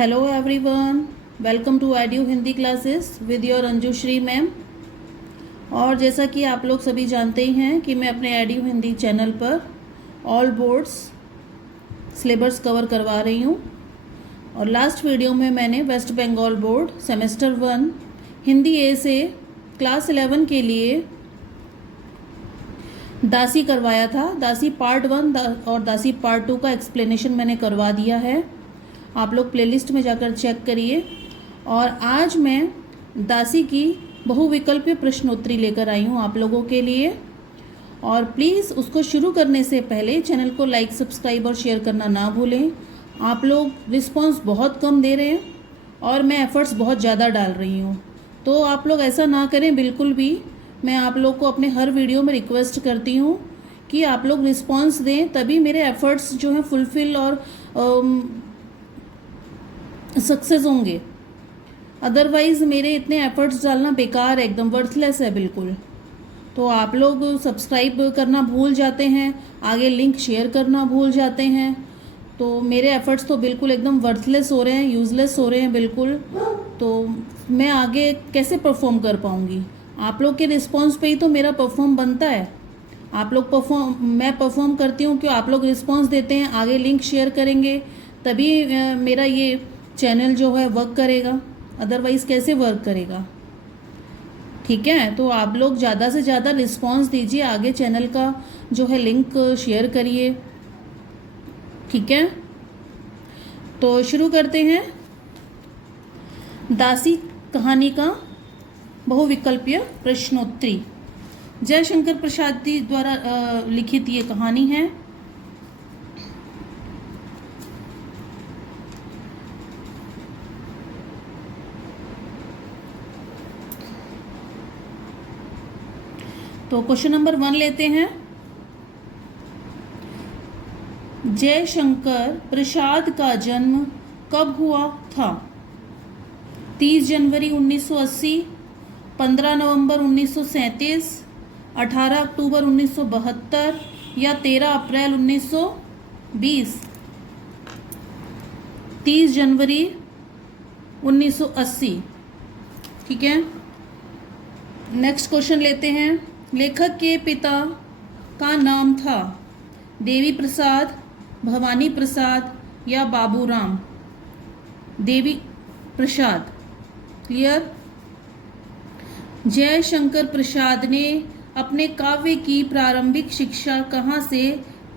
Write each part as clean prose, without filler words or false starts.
Hello everyone, welcome to edu Hindi classes with your Anjushree ma'am. और जैसा कि आप लोग सभी जानते ही हैं कि मैं अपने एड्यू हिंदी चैनल पर ऑल बोर्ड्स सिलेबस कवर करवा रही हूँ। और लास्ट वीडियो में मैंने West Bengal board semester 1 Hindi A से क्लास 11 के लिए दासी करवाया था। दासी पार्ट 1 और दासी पार्ट 2 का एक्सप्लेनेशन मैंने करवा दिया है, आप लोग प्लेलिस्ट में जाकर चेक करिए। और आज मैं दासी की बहुविकल्पीय प्रश्नोत्तरी लेकर आई हूँ आप लोगों के लिए। और प्लीज़ उसको शुरू करने से पहले चैनल को लाइक, सब्सक्राइब और शेयर करना ना भूलें। आप लोग रिस्पांस बहुत कम दे रहे हैं और मैं एफ़र्ट्स बहुत ज़्यादा डाल रही हूँ, तो आप लोग ऐसा ना करें बिल्कुल भी। मैं आप लोग को अपने हर वीडियो में रिक्वेस्ट करती हूँ कि आप लोग रिस्पांस दें, तभी मेरे एफ़र्ट्स जो हैं फुलफ़िल और सक्सेस होंगे। अदरवाइज़ मेरे इतने एफ़र्ट्स डालना बेकार है, एकदम वर्थलेस है बिल्कुल। तो आप लोग सब्सक्राइब करना भूल जाते हैं, आगे लिंक शेयर करना भूल जाते हैं, तो मेरे एफ़र्ट्स तो बिल्कुल एकदम वर्थलेस हो रहे हैं, यूज़लेस हो रहे हैं बिल्कुल। तो मैं आगे कैसे परफॉर्म कर पाऊँगी? आप लोग के रिस्पॉन्स पे ही तो मेरा परफॉर्म बनता है। आप लोग मैं परफॉर्म करती हूँ क्यों? आप लोग रिस्पॉन्स देते हैं, आगे लिंक शेयर करेंगे तभी मेरा ये चैनल जो है वर्क करेगा, अदरवाइज़ कैसे वर्क करेगा? ठीक है, तो आप लोग ज़्यादा से ज़्यादा रिस्पांस दीजिए, आगे चैनल का जो है लिंक शेयर करिए। ठीक है, तो शुरू करते हैं दासी कहानी का बहुविकल्पीय प्रश्नोत्तरी। जयशंकर प्रसाद जी द्वारा लिखित ये कहानी है। तो क्वेश्चन नंबर 1 लेते हैं। जयशंकर प्रसाद का जन्म कब हुआ था? 30 जनवरी 1980, 15 नवंबर 1937, 18 अक्टूबर 1972 या 13 अप्रैल 1920? 30 जनवरी 1980। ठीक है, नेक्स्ट क्वेश्चन लेते हैं। लेखक के पिता का नाम था देवी प्रसाद, भवानी प्रसाद या बाबूराम? देवी प्रसाद। क्लियर? जयशंकर प्रसाद ने अपने काव्य की प्रारंभिक शिक्षा कहाँ से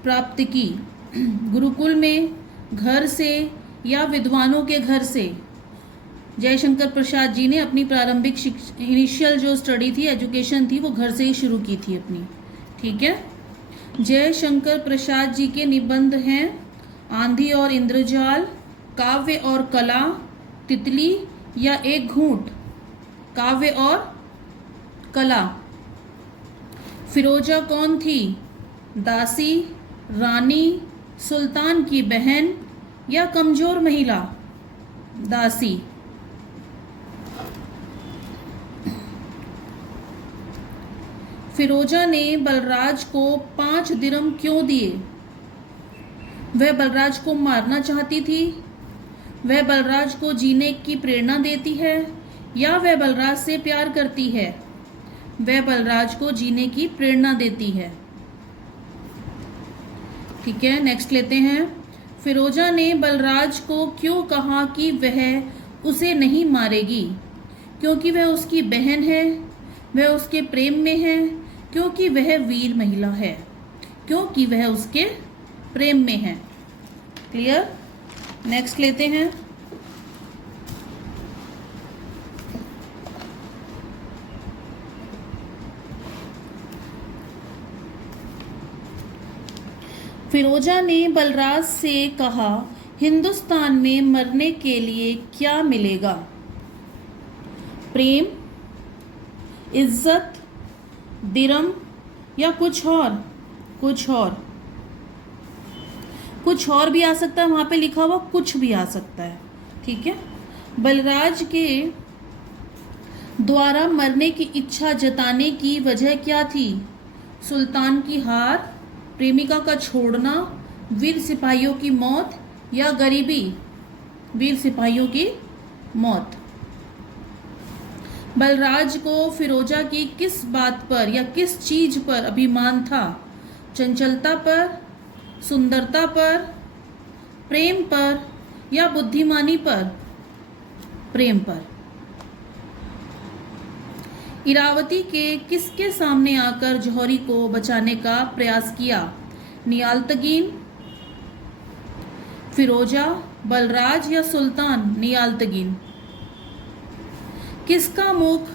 प्राप्त की? गुरुकुल में, घर से या विद्वानों के घर से? जयशंकर प्रसाद जी ने अपनी प्रारंभिक इनिशियल जो स्टडी थी, एजुकेशन थी, वो घर से ही शुरू की थी अपनी। ठीक है, जयशंकर प्रसाद जी के निबंध हैं आंधी और इंद्रजाल, काव्य और कला, तितली या एक घूंट? काव्य और कला। फिरोजा कौन थी? दासी, रानी, सुल्तान की बहन या कमजोर महिला? दासी। फिरोजा ने बलराज को 5 दिरहम क्यों दिए? वह बलराज को मारना चाहती थी, वह बलराज को जीने की प्रेरणा देती है या वह बलराज से प्यार करती है? वह बलराज को जीने की प्रेरणा देती है। ठीक है, नेक्स्ट लेते हैं। फिरोजा ने बलराज को क्यों कहा कि वह उसे नहीं मारेगी? क्योंकि वह उसकी बहन है, वह उसके प्रेम में है, क्योंकि वह वीर महिला है, क्योंकि वह उसके प्रेम में है। क्लियर? नेक्स्ट लेते हैं। फिरोजा ने बलराज से कहा, हिंदुस्तान में मरने के लिए क्या मिलेगा? प्रेम, इज्जत, दिरहम या कुछ और? कुछ और भी आ सकता है, वहां पे लिखा हुआ कुछ भी आ सकता है। ठीक है, बलराज के द्वारा मरने की इच्छा जताने की वजह क्या थी? सुल्तान की हार, प्रेमिका का छोड़ना, वीर सिपाहियों की मौत या गरीबी? वीर सिपाहियों की मौत। बलराज को फिरोजा की किस बात पर या किस चीज पर अभिमान था? चंचलता पर, सुंदरता पर, प्रेम पर या बुद्धिमानी पर? प्रेम पर। इरावती के किसके सामने आकर जौहरी को बचाने का प्रयास किया? नियालतगीन, फिरोजा, बलराज या सुल्तान? नियालतगीन। किसका मुख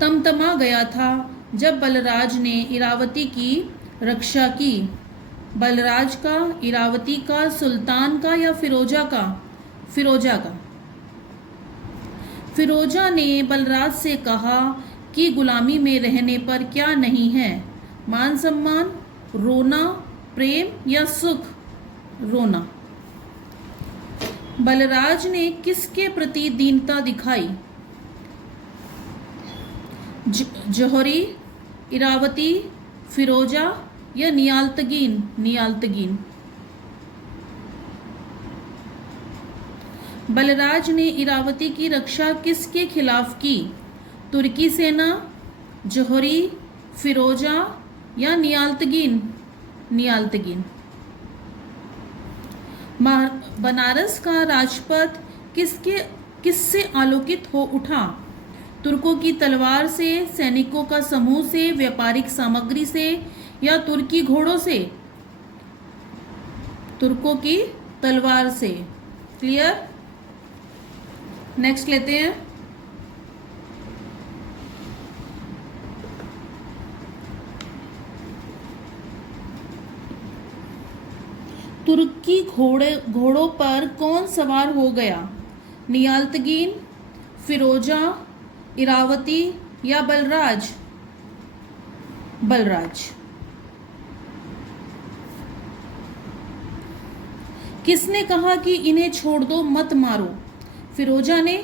तमतमा गया था जब बलराज ने इरावती की रक्षा की? बलराज का, इरावती का, सुल्तान का या फिरोजा का? फिरोजा का। फिरोजा ने बलराज से कहा कि गुलामी में रहने पर क्या नहीं है? मान सम्मान, रोना, प्रेम या सुख? रोना। बलराज ने किसके प्रति दीनता दिखाई? जौहरी, इरावती, फिरोजा या नियालतगीन? नियालतगीन। बलराज ने इरावती की रक्षा किसके खिलाफ की? तुर्की सेना, जौहरी, फिरोजा या नियालतगीन? नियालतगीन। बनारस का राजपथ किससे आलोकित हो उठा? तुर्कों की तलवार से, सैनिकों का समूह से, व्यापारिक सामग्री से या तुर्की घोड़ों से? तुर्कों की तलवार से। क्लियर? नेक्स्ट लेते हैं। तुर्की घोड़ों पर कौन सवार हो गया? नियालतगीन, फिरोजा, इरावती या बलराज? बलराज। किसने कहा कि इन्हें छोड़ दो, मत मारो? फिरोजा ने,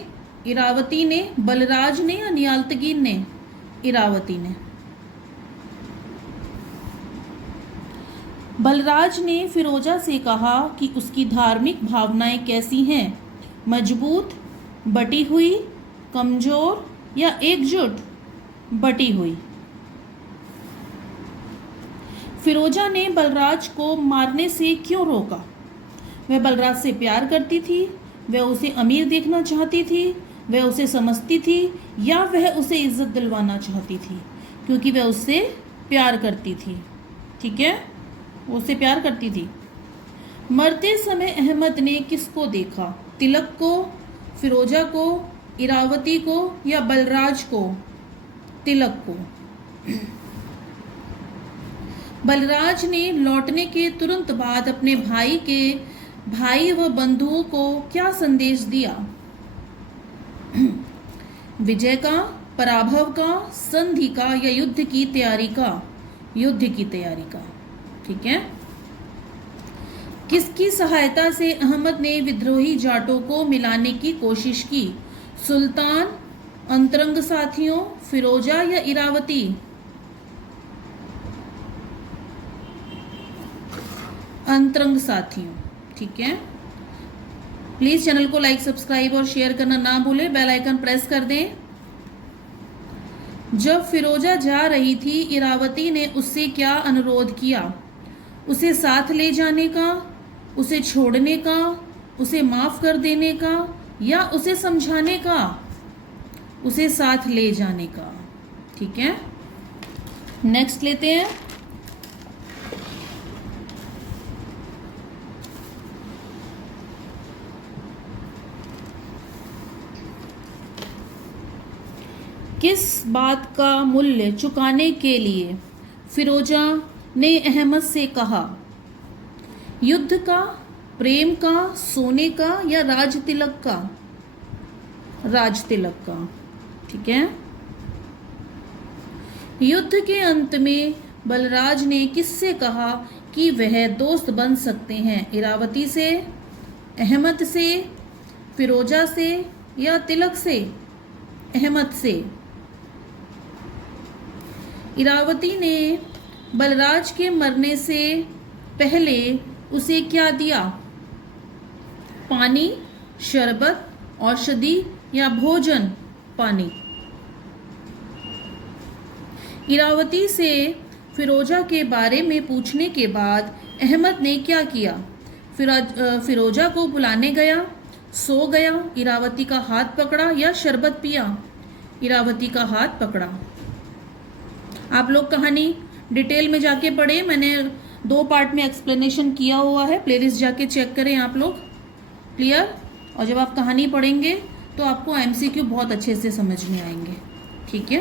इरावती ने, बलराज ने या नियालतगीन ने? इरावती ने। बलराज ने फिरोजा से कहा कि उसकी धार्मिक भावनाएं कैसी हैं? मजबूत, बटी हुई, कमजोर या एकजुट? बटी हुई। फिरोजा ने बलराज को मारने से क्यों रोका? वह बलराज से प्यार करती थी, वह उसे अमीर देखना चाहती थी, वह उसे समझती थी या वह उसे इज्जत दिलवाना चाहती थी? क्योंकि वह उससे प्यार करती थी। ठीक है, वो उससे प्यार करती थी। मरते समय अहमद ने किसको देखा? तिलक को, फिरोजा को, इरावती को या बलराज को? तिलक को। बलराज ने लौटने के तुरंत बाद अपने भाई व बंधुओं को क्या संदेश दिया? विजय का, पराभव का, संधि का या युद्ध की तैयारी का? युद्ध की तैयारी का। ठीक है। किसकी सहायता से अहमद ने विद्रोही जाटों को मिलाने की कोशिश की? सुल्तान, अंतरंग साथियों, फिरोजा या इरावती? अंतरंग साथियों। ठीक है। प्लीज चैनल को लाइक, सब्सक्राइब और शेयर करना ना भूलें, बेल आइकन प्रेस कर दें। जब फिरोजा जा रही थी, इरावती ने उससे क्या अनुरोध किया? उसे साथ ले जाने का, उसे छोड़ने का, उसे माफ कर देने का या उसे समझाने का? उसे साथ ले जाने का। ठीक है। नेक्स्ट लेते हैं। किस बात का मूल्य चुकाने के लिए फिरोजा ने अहमद से कहा? युद्ध का, प्रेम का, सोने का या राज तिलक का? राज तिलक का। ठीक है। युद्ध के अंत में बलराज ने किससे कहा कि वह दोस्त बन सकते हैं? इरावती से, अहमद से, फिरोजा से या तिलक से? अहमद से। इरावती ने बलराज के मरने से पहले उसे क्या दिया? पानी, शरबत, औषधि या भोजन? पानी। इरावती से फिरोजा के बारे में पूछने के बाद अहमद ने क्या किया? फिरोजा को बुलाने गया, सो गया, इरावती का हाथ पकड़ा या शरबत पिया? इरावती का हाथ पकड़ा। आप लोग कहानी डिटेल में जाके पढ़े, मैंने 2 पार्ट में एक्सप्लेनेशन किया हुआ है, प्लेलिस्ट जाके चेक करें आप लोग। क्लियर? और जब आप कहानी पढ़ेंगे तो आपको एमसीक्यू बहुत अच्छे से समझ में आएंगे। ठीक है।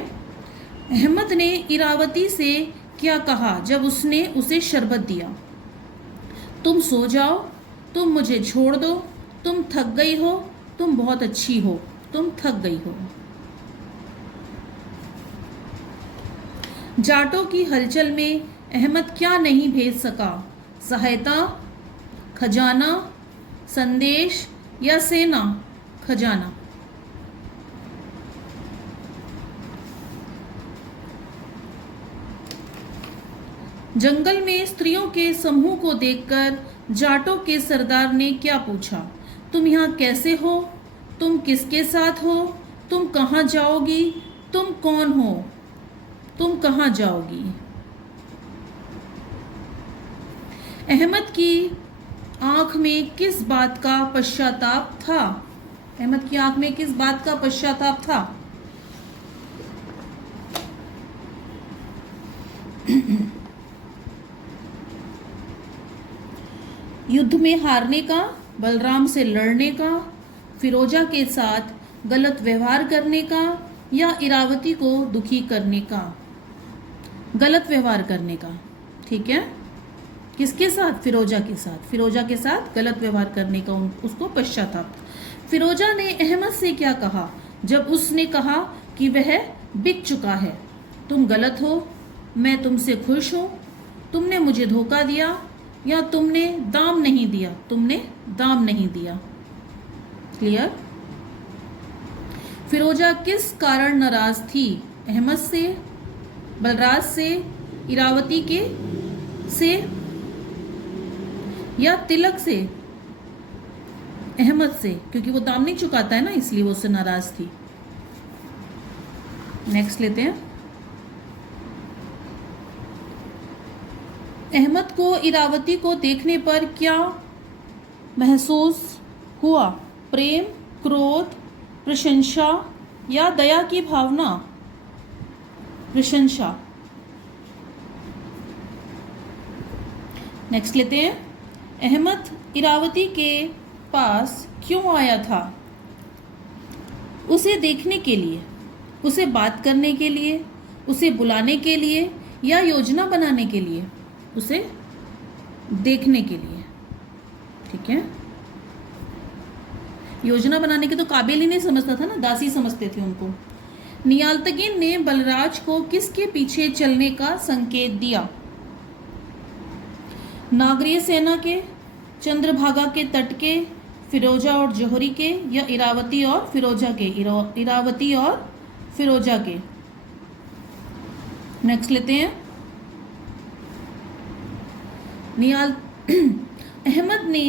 अहमद ने इरावती से क्या कहा जब उसने उसे शरबत दिया? तुम सो जाओ, तुम मुझे छोड़ दो, तुम थक गई हो, तुम बहुत अच्छी हो, तुम थक गई हो। जाटों की हलचल में अहमद क्या नहीं भेज सका? सहायता, खजाना, संदेश या सेना? खजाना। जंगल में स्त्रियों के समूह को देखकर जाटों के सरदार ने क्या पूछा? तुम यहाँ कैसे हो? तुम किसके साथ हो? तुम कहाँ जाओगी? तुम कौन हो? तुम कहाँ जाओगी? अहमद की आंख में किस बात का पश्चाताप था? अहमद की आंख में किस बात का पश्चाताप था? युद्ध में हारने का, बलराम से लड़ने का, फिरोजा के साथ गलत व्यवहार करने का या इरावती को दुखी करने का? गलत व्यवहार करने का। ठीक है। किसके साथ? फिरोजा के साथ। फिरोजा के साथ गलत व्यवहार करने का उसको पश्चाताप। फिरोजा ने अहमद से क्या कहा जब उसने कहा कि वह बिक चुका है? तुम गलत हो, मैं तुमसे खुश हूं, तुमने मुझे धोखा दिया या तुमने दाम नहीं दिया? तुमने दाम नहीं दिया। क्लियर? फिरोजा किस कारण नाराज थी? अहमद से, बलराज से, इरावती के से या तिलक से? अहमद से, क्योंकि वो दाम नहीं चुकाता है ना, इसलिए वो उससे नाराज थी। नेक्स्ट लेते हैं। अहमद को इरावती को देखने पर क्या महसूस हुआ? प्रेम, क्रोध, प्रशंसा या दया की भावना? प्रशंसा। नेक्स्ट लेते हैं। अहमद इरावती के पास क्यों आया था? उसे देखने के लिए, उसे बात करने के लिए, उसे बुलाने के लिए या योजना बनाने के लिए? उसे देखने के लिए। ठीक है। योजना बनाने के तो काबिल ही नहीं समझता था ना, दासी समझते थे उनको। नियाल्तगिन ने बलराज को किसके पीछे चलने का संकेत दिया? नागरीय सेना के, चंद्रभागा के तट के, फिरोजा और जौहरी के या इरावती और फिरोजा के? इरावती और फिरोजा के। नेक्स्ट लेते हैं। अहमद ने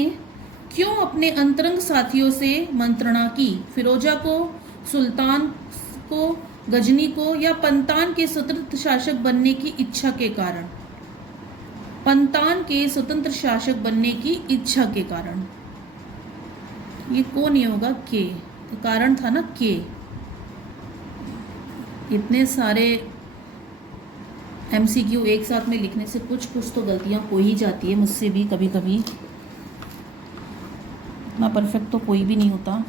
क्यों अपने अंतरंग साथियों से मंत्रणा की? फिरोजा को, सुल्तान को, गजनी को या पंतान के स्वतंत्र शासक बनने की इच्छा के कारण? पंतान के स्वतंत्र शासक बनने की इच्छा के कारण। ये कौन नहीं होगा? के। तो कारण था ना के। इतने सारे एमसीक्यू एक साथ में लिखने से कुछ कुछ तो गलतियां हो ही जाती है, मुझसे भी कभी कभी। इतना परफेक्ट तो कोई भी नहीं होता।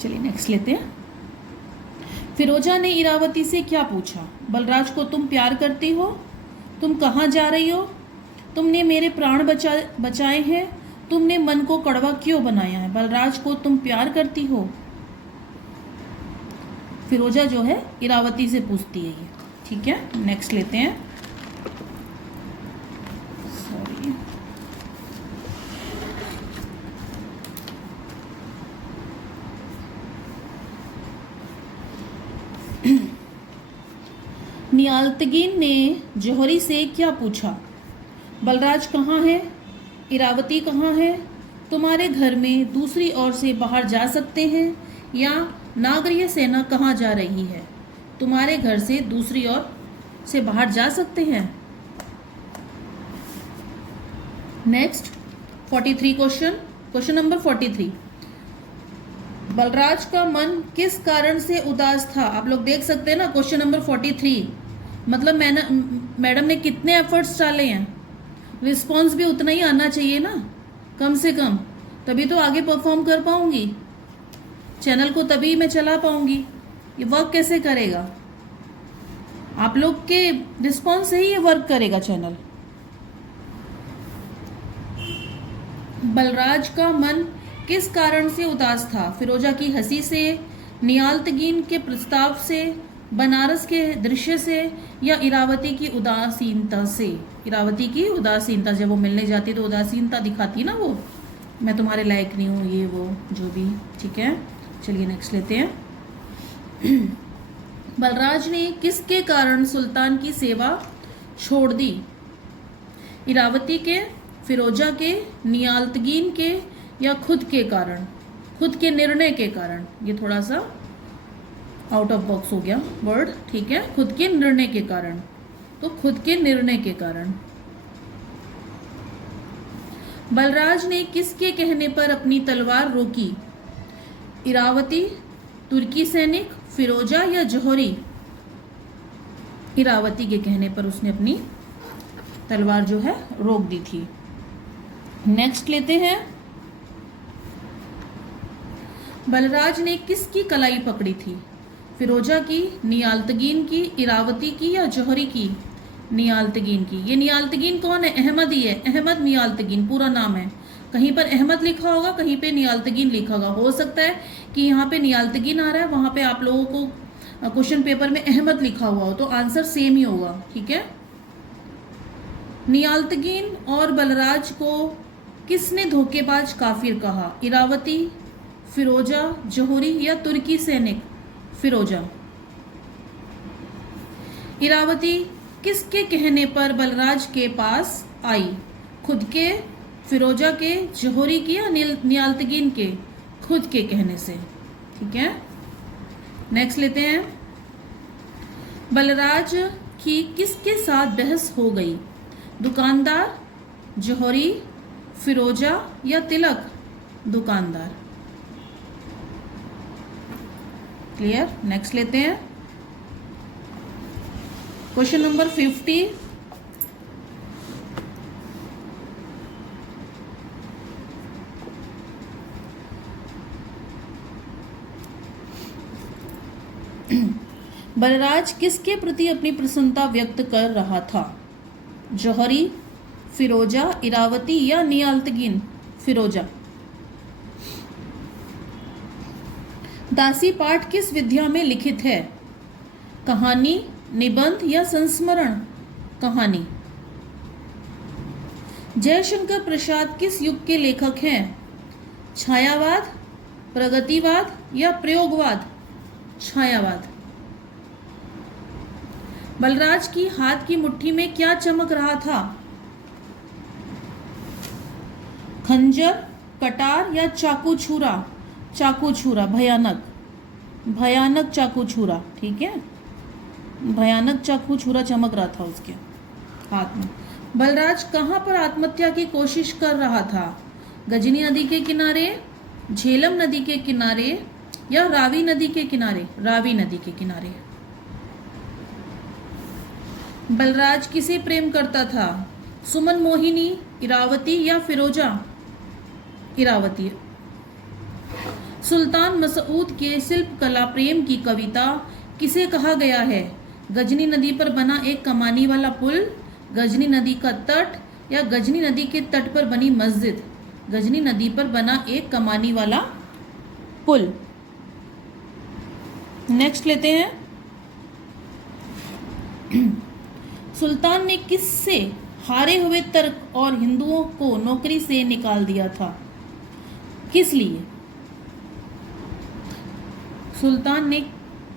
चलिए नेक्स्ट लेते हैं। फिरोजा ने इरावती से क्या पूछा? बलराज को तुम प्यार करती हो? तुम कहाँ जा रही हो? तुमने मेरे प्राण बचाए हैं, तुमने मन को कड़वा क्यों बनाया है? बलराज को तुम प्यार करती हो? फिरोजा जो है इरावती से पूछती है ये। ठीक है। नेक्स्ट लेते हैं। सॉरी, नियाल्तगिन ने जौहरी से क्या पूछा? बलराज कहाँ है? इरावती कहाँ है? तुम्हारे घर में दूसरी ओर से बाहर जा सकते हैं, या नागरीय सेना कहाँ जा रही है? तुम्हारे घर से दूसरी ओर से बाहर जा सकते हैं। Next 43 question number 43। बलराज का मन किस कारण से उदास था? आप लोग देख सकते हैं ना, क्वेश्चन नंबर 43 मतलब मैडम ने कितने एफर्ट्स डाले हैं, रिस्पॉन्स भी उतना ही आना चाहिए ना, कम से कम, तभी तो आगे परफॉर्म कर पाऊंगी, चैनल को तभी मैं चला पाऊंगी। ये वर्क कैसे करेगा? आप लोग के रिस्पॉन्स से ही ये वर्क करेगा चैनल। बलराज का मन किस कारण से उदास था? फिरोजा की हंसी से, नियालतगीन के प्रस्ताव से, बनारस के दृश्य से, या इरावती की उदासीनता से? इरावती की उदासीनता, जब वो मिलने जाती तो उदासीनता दिखाती ना, वो मैं तुम्हारे लायक नहीं हूँ, ये वो जो भी। ठीक है, चलिए नेक्स्ट लेते हैं। बलराज ने किसके कारण सुल्तान की सेवा छोड़ दी? इरावती के, फिरोजा के, नियालतगीन के, या खुद के कारण, खुद के निर्णय के कारण? ये थोड़ा सा आउट ऑफ बॉक्स हो गया वर्ड, ठीक है। खुद के निर्णय के कारण, तो खुद के निर्णय के कारण। बलराज ने किसके कहने पर अपनी तलवार रोकी? इरावती, तुर्की सैनिक, फिरोजा, या जौहरी? इरावती के कहने पर उसने अपनी तलवार जो है रोक दी थी। नेक्स्ट लेते हैं। बलराज ने किसकी कलाई पकड़ी थी? फिरोजा की, नियालतगीन की, इरावती की, या जौहरी की? नियालतगीन की। ये नियालतगीन कौन है? अहमद ही है, अहमद नियालतगीन पूरा नाम है। कहीं पर अहमद लिखा होगा, कहीं पे नियालतगीन लिखा होगा। हो सकता है कि यहाँ पे नियालतगीन आ रहा है, वहाँ पे आप लोगों को क्वेश्चन पेपर में अहमद लिखा हुआ हो, तो आंसर सेम ही होगा। ठीक है। नियालतगीन और बलराज को किसने धोखेबाज काफिर कहा? इरावती, फिरोजा, जौहरी, या तुर्की सैनिक? फिरोजा। इरावती किसके कहने पर बलराज के पास आई? खुद के, फिरोजा के, जौहरी की, या नियालतगीन के? खुद के कहने से। ठीक है। नेक्स्ट लेते हैं। बलराज की किसके साथ बहस हो गई? दुकानदार, जौहरी, फिरोजा, या तिलक? दुकानदार। क्लियर। नेक्स्ट लेते हैं। Question number 50। बलराज किसके प्रति अपनी प्रसन्नता व्यक्त कर रहा था? जौहरी, फिरोजा, इरावती, या नियालतगीन? फिरोजा। दासी पाठ किस विद्या में लिखित है? कहानी, निबंध, या संस्मरण? कहानी। जयशंकर प्रसाद किस युग के लेखक हैं? छायावाद, प्रगतिवाद, या प्रयोगवाद? छायावाद। बलराज की हाथ की मुट्ठी में क्या चमक रहा था? खंजर, कटार, या चाकू छुरा? चाकू छुरा। भयानक, भयानक चाकू छुरा। ठीक है, भयानक चाकू छुरा चमक रहा था उसके हाथ में। बलराज कहाँ पर आत्महत्या की कोशिश कर रहा था? गजनी नदी के किनारे, झेलम नदी के किनारे, या रावी नदी के किनारे? रावी नदी के किनारे। बलराज किसे प्रेम करता था? सुमन मोहिनी, इरावती, या फिरोजा? इरावती। सुल्तान मसऊद के शिल्प कला प्रेम की कविता किसे कहा गया है? गजनी नदी पर बना एक कमानी वाला पुल, गजनी नदी का तट, या गजनी नदी के तट पर बनी मस्जिद? गजनी नदी पर बना एक कमानी वाला पुल। नेक्स्ट लेते हैं। सुल्तान ने किससे हारे हुए तुर्क और हिंदुओं को नौकरी से निकाल दिया था? किस लिए? सुल्तान ने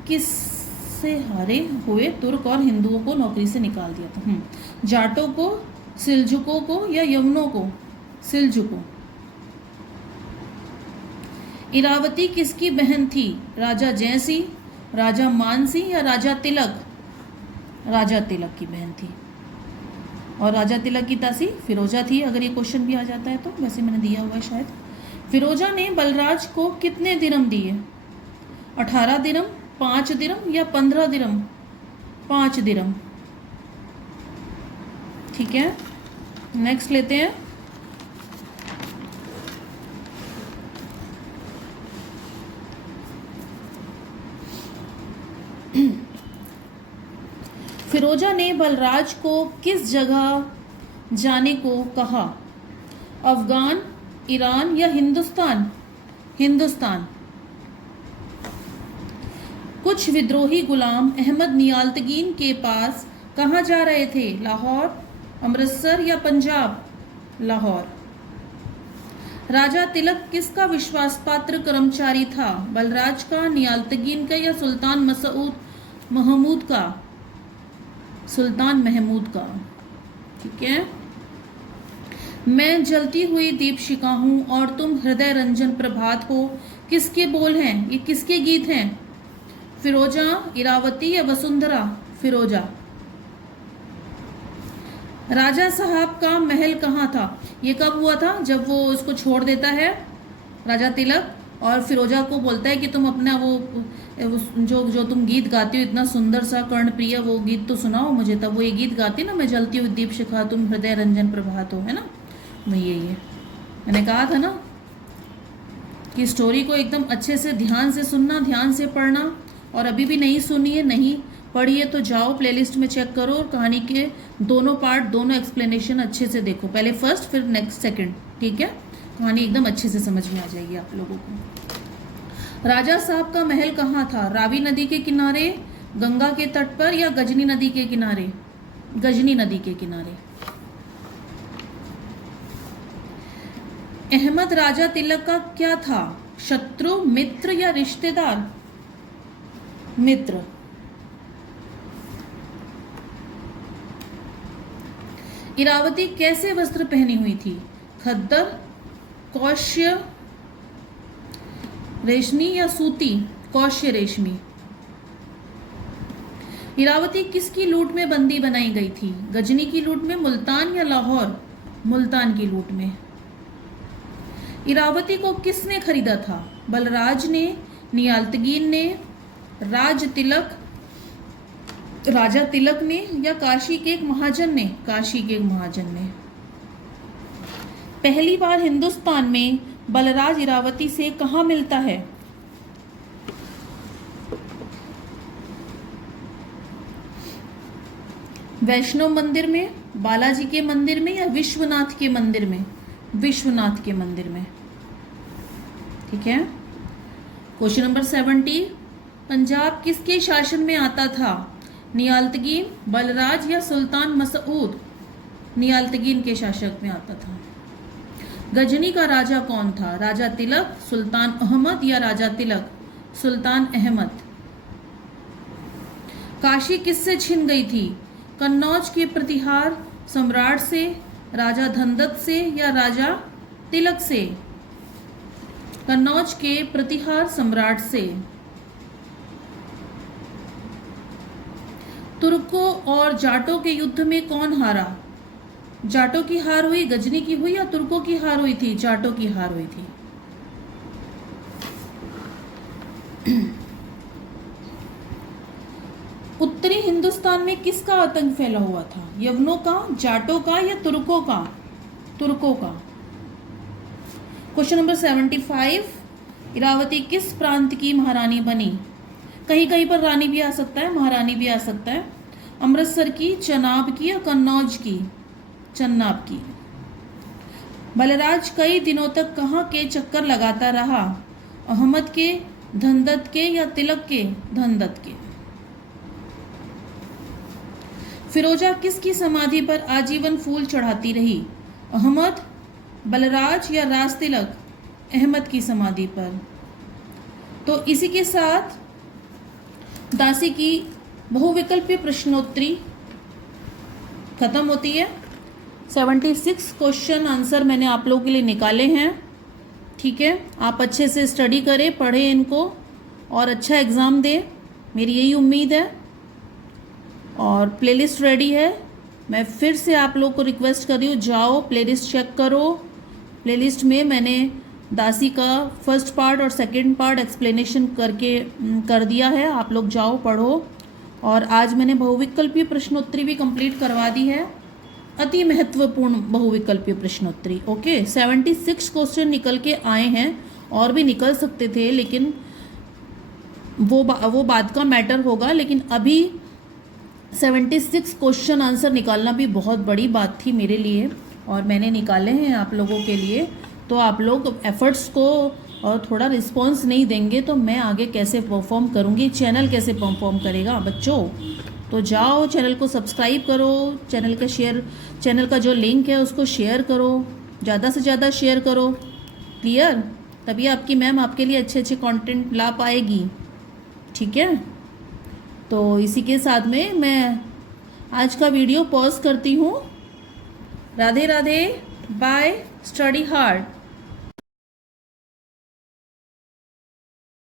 किससे हारे हुए तुर्क और हिंदुओं को नौकरी से निकाल दिया था? जाटों को, सिलजुकों को, या यवनों को? सिलजुकों। इरावती किसकी बहन थी? राजा जयसिंह, राजा मानसिंह या राजा तिलक? राजा तिलक की बहन थी। और राजा तिलक की तासी फिरोजा थी, अगर ये क्वेश्चन भी आ जाता है तो। वैसे मैंने दिया हुआ है शायद। फिरोजा ने बलराज को कितने दिरहम दिए? 18 दिरहम, 5 दिरहम या 15 दिरहम? 5 दिरहम। ठीक है, नेक्स्ट लेते हैं। फिरोजा ने बलराज को किस जगह जाने को कहा? अफगान, ईरान या हिंदुस्तान? हिंदुस्तान। कुछ विद्रोही गुलाम अहमद नियालतगीन के पास कहाँ जा रहे थे? लाहौर, अमृतसर या पंजाब? लाहौर। राजा तिलक किसका विश्वास पात्र कर्मचारी था? बलराज का, नियालतगीन का या सुल्तान मसूद महमूद का? सुल्तान महमूद का। ठीक है। मैं जलती हुई दीपशिखा हूं और तुम हृदय रंजन प्रभात हो, किसके बोल हैं? ये किसके गीत हैं? फिरोजा, इरावती या वसुंधरा? फिरोजा। राजा साहब का महल कहाँ था? ये कब हुआ था? जब वो उसको छोड़ देता है राजा तिलक, और फिरोजा को बोलता है कि तुम अपना वो जो तुम गीत गाती हो इतना सुंदर सा कर्णप्रिय, वो गीत तो सुनाओ मुझे। तब वो ये गीत गाती ना, मैं जलती हुई दीप शिखा तुम हृदय रंजन प्रभात हो, है ना। मैं यही है, मैंने कहा था ना कि स्टोरी को एकदम अच्छे से ध्यान से सुनना, ध्यान से पढ़ना। और अभी भी नहीं सुनी है, नहीं पढ़ी है तो जाओ प्लेलिस्ट में चेक करो और कहानी के दोनों पार्ट, दोनों एक्सप्लेनेशन अच्छे से देखो। पहले फर्स्ट फिर नेक्स्ट सेकंड। ठीक है, कहानी एकदम अच्छे से समझ में आ जाएगी आप लोगों को। राजा साहब का महल कहाँ था? रावी नदी के किनारे, गंगा के तट पर या गजनी नदी के किनारे? गजनी नदी के किनारे। अहमद राजा तिलक का क्या था? शत्रु, मित्र या रिश्तेदार? मित्र। इरावती कैसे वस्त्र पहनी हुई थी? खद्दर, कौश्य रेशमी या सूती? कौश्य रेशमी। इरावती किसकी लूट में बंदी बनाई गई थी? गजनी की लूट में, मुल्तान या लाहौर? मुल्तान की लूट में। इरावती को किसने खरीदा था? बलराज ने, नियालतगीन ने, राजा तिलक ने या काशी के एक महाजन ने? काशी के एक महाजन ने। पहली बार हिंदुस्तान में बलराज इरावती से कहाँ मिलता है? वैष्णव मंदिर में, बालाजी के मंदिर में या विश्वनाथ के मंदिर में? विश्वनाथ के मंदिर में। ठीक है। क्वेश्चन नंबर 70, पंजाब किसके शासन में आता था? नियालतगीन, बलराज या सुल्तान मसूद? नियालतगीन के शासक में आता था। गजनी का राजा कौन था? राजा तिलक, सुल्तान अहमद या राजा तिलक? सुल्तान अहमद। काशी किससे छिन गई थी? कन्नौज के प्रतिहार सम्राट से, राजा धनदत्त से या राजा तिलक से? कन्नौज के प्रतिहार सम्राट से। तुर्कों और जाटों के युद्ध में कौन हारा? जाटों की हार हुई, गजनी की हुई या तुर्कों की हार हुई थी? जाटों की हार हुई थी। उत्तरी हिंदुस्तान में किसका आतंक फैला हुआ था? यवनों का, जाटों का या तुर्कों का? तुर्कों का। क्वेश्चन नंबर 75, इरावती किस प्रांत की महारानी बनी? कहीं कहीं पर रानी भी आ सकता है, महारानी भी आ सकता है। अमृतसर की, चनाब की या कन्नौज की? चन्नाब की। बलराज कई दिनों तक कहाँ के चक्कर लगाता रहा? अहमद के, धनदत्त के या तिलक के? धनदत्त के। फिरोजा किसकी समाधि पर आजीवन फूल चढ़ाती रही? अहमद, बलराज या राज तिलक? अहमद की समाधि पर। तो इसी के साथ दासी की बहुविकल्पीय प्रश्नोत्तरी खत्म होती है। 76 क्वेश्चन आंसर मैंने आप लोगों के लिए निकाले हैं। ठीक है, आप अच्छे से स्टडी करें, पढ़ें इनको और अच्छा एग्ज़ाम दें, मेरी यही उम्मीद है। और प्लेलिस्ट रेडी है। मैं फिर से आप लोग को रिक्वेस्ट कर रही हूँ, जाओ प्लेलिस्ट चेक करो। प्लेलिस्ट में मैंने दासी का फर्स्ट पार्ट और सेकंड पार्ट एक्सप्लेनेशन करके कर दिया है, आप लोग जाओ पढ़ो। और आज मैंने बहुविकल्पीय प्रश्नोत्तरी भी कंप्लीट करवा दी है, अति महत्वपूर्ण बहुविकल्पीय प्रश्नोत्तरी। ओके, 76 क्वेश्चन निकल के आए हैं, और भी निकल सकते थे लेकिन वो बाद का मैटर होगा। लेकिन अभी 76 क्वेश्चन आंसर निकालना भी बहुत बड़ी बात थी मेरे लिए, और मैंने निकाले हैं आप लोगों के लिए। तो आप लोग एफर्ट्स को और थोड़ा रिस्पॉन्स नहीं देंगे तो मैं आगे कैसे परफॉर्म करूँगी, चैनल कैसे परफॉर्म करेगा बच्चों। तो जाओ चैनल को सब्सक्राइब करो, चैनल का जो लिंक है उसको शेयर करो, ज़्यादा से ज़्यादा शेयर करो। क्लियर? तभी आपकी मैम आपके लिए अच्छे अच्छे कंटेंट ला पाएगी। ठीक है, तो इसी के साथ में मैं आज का वीडियो पॉज करती हूँ। Radhe Radhe, bye, study hard.